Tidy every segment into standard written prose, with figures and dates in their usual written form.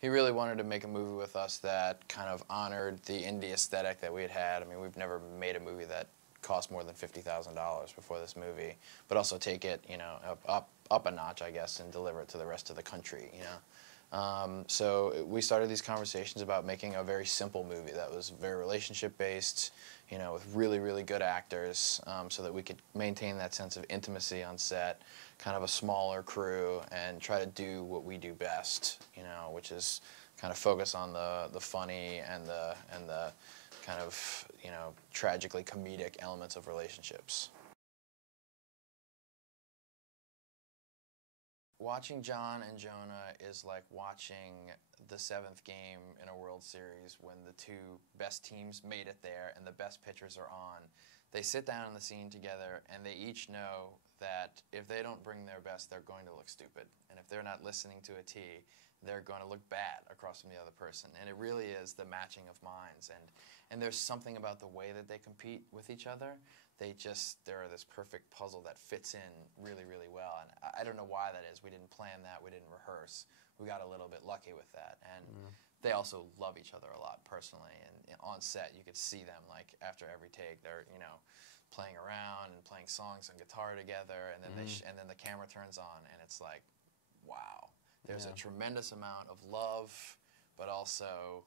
He really wanted to make a movie with us that kind of honored the indie aesthetic that we had had. I mean, we've never made a movie that cost more than $50,000 before this movie, but also take it, you know, up a notch, I guess, and deliver it to the rest of the country, you know. So we started these conversations about making a very simple movie that was very relationship-based, you know, with really, really good actors, so that we could maintain that sense of intimacy on set, kind of a smaller crew, and try to do what we do best, you know, which is kind of focus on the funny and the kind of, you know, tragically comedic elements of relationships. Watching John and Jonah is like watching the seventh game in a World Series when the two best teams made it there and the best pitchers are on. They sit down in the scene together and they each know that if they don't bring their best, they're going to look stupid. And if they're not listening to a tee, they're going to look bad across from the other person. And it really is the matching of minds. And there's something about the way that they compete with each other. They're this perfect puzzle that fits in really, really well. And I don't know why that is. We didn't plan that. We didn't rehearse. We got a little bit lucky with that. And they also love each other a lot personally. And on set, you could see them, like, after every take, they're, you know, playing around and playing songs on guitar together. And then, and then the camera turns on, and it's like, wow. There's a tremendous amount of love, but also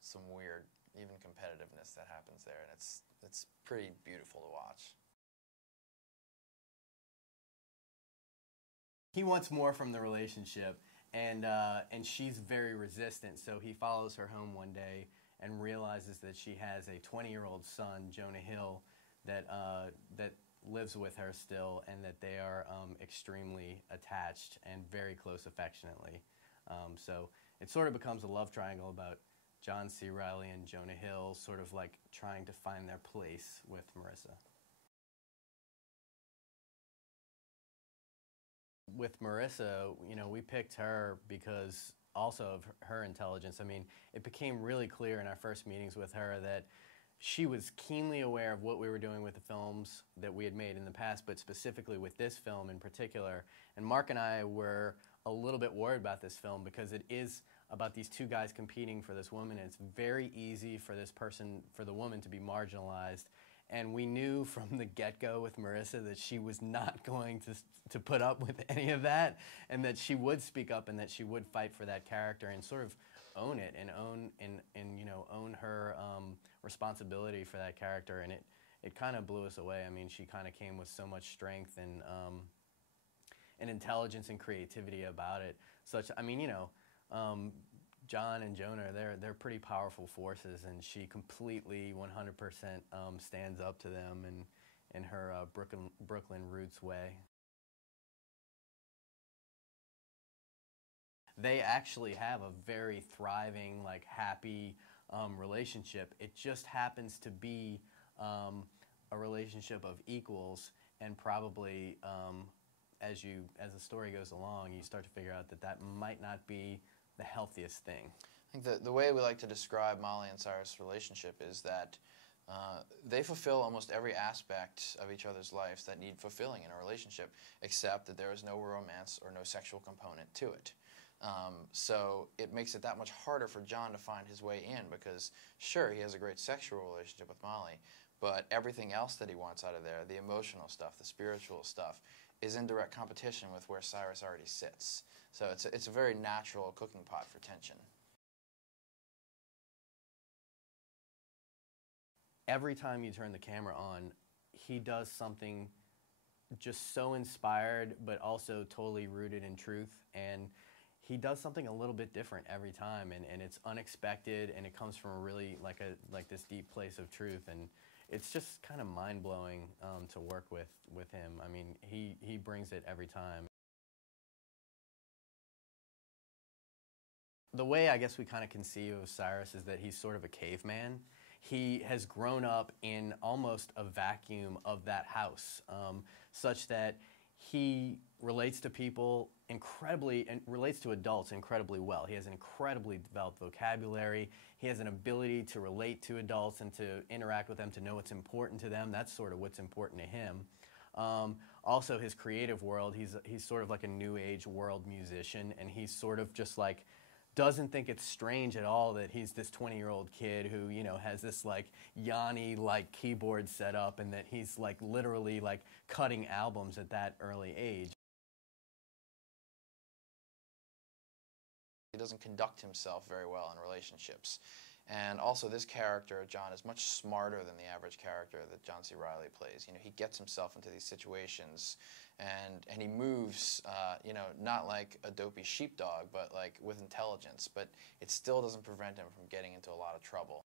some weird, even competitiveness that happens there, and it's pretty beautiful to watch. He wants more from the relationship, and she's very resistant. So he follows her home one day and realizes that she has a 20-year-old son, Jonah Hill, that lives with her still, and that they are extremely attached and very close affectionately. So it sort of becomes a love triangle about John C. Reilly and Jonah Hill sort of like trying to find their place with Marissa. With Marissa, you know, we picked her because also of her intelligence. I mean, it became really clear in our first meetings with her that she was keenly aware of what we were doing with the films that we had made in the past, but specifically with this film in particular. And Mark and I were a little bit worried about this film because it is about these two guys competing for this woman, and it's very easy for this person, for the woman, to be marginalized. And we knew from the get-go with Marissa that she was not going to put up with any of that, and that she would speak up and that she would fight for that character and sort of own it and you know, own her responsibility for that character. And it kind of blew us away. I mean, she kind of came with so much strength and intelligence and creativity about it. Such, I mean, you know, John and Jonah, they're pretty powerful forces, and she completely 100% stands up to them in her Brooklyn roots way. They actually have a very thriving, like, happy relationship. It just happens to be a relationship of equals, and probably as the story goes along, you start to figure out that that might not be the healthiest thing. I think the way we like to describe Molly and Cyrus' relationship is that they fulfill almost every aspect of each other's lives that need fulfilling in a relationship, except that there is no romance or no sexual component to it. So it makes it that much harder for John to find his way in, because sure, he has a great sexual relationship with Molly, but everything else that he wants out of there, the emotional stuff, the spiritual stuff, is in direct competition with where Cyrus already sits. So it's a very natural cooking pot for tension. Every time you turn the camera on, he does something just so inspired, but also totally rooted in truth. And he does something a little bit different every time, and it's unexpected, and it comes from a really like this deep place of truth, and it's just kind of mind-blowing to work with him. I mean, he brings it every time. The way I guess we kind of conceive of Cyrus is that he's sort of a caveman. He has grown up in almost a vacuum of that house, such that he relates to people incredibly, and relates to adults incredibly well. He has an incredibly developed vocabulary. He has an ability to relate to adults and to interact with them, to know what's important to them. That's sort of what's important to him. Also, his creative world, he's sort of like a new age world musician, and he's sort of just like doesn't think it's strange at all that he's this 20-year-old kid who, you know, has this like Yanni-like keyboard set up, and that he's like literally like cutting albums at that early age. He doesn't conduct himself very well in relationships. And also, this character, John, is much smarter than the average character that John C. Reilly plays. You know, he gets himself into these situations, and he moves, you know, not like a dopey sheepdog, but like with intelligence. But it still doesn't prevent him from getting into a lot of trouble.